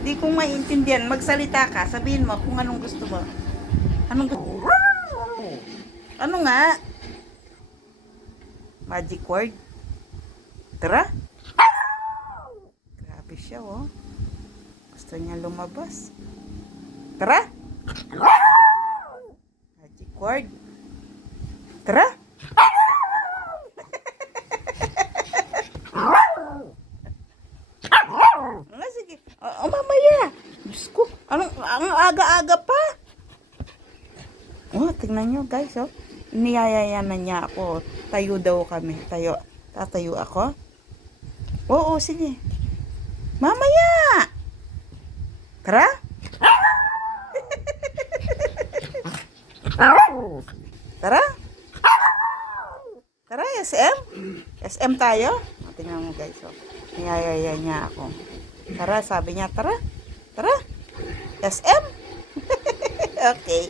Di ko maintindihan. Magsalita ka. Sabihin mo kung anong gusto mo. Anong gusto? Ano nga? Magic word? Tara. Grabe siya, oh. Gusto niya lumabas. Tara. Magic word. Tara. Sige. Mamaya. Diyos ko. Ang aga-aga pa. Oh, tingnan nyo, guys, oh. Niyayaya na niya ako. Tayo daw kami. Tatayo ako. Oo, sige. Mamaya. Tara. Tara. Tara, SM. SM tayo. O, tingnan mo, guys, oh. Niyayaya niya ako. Tara, sabi niya, tara. Tara. SM. Okay.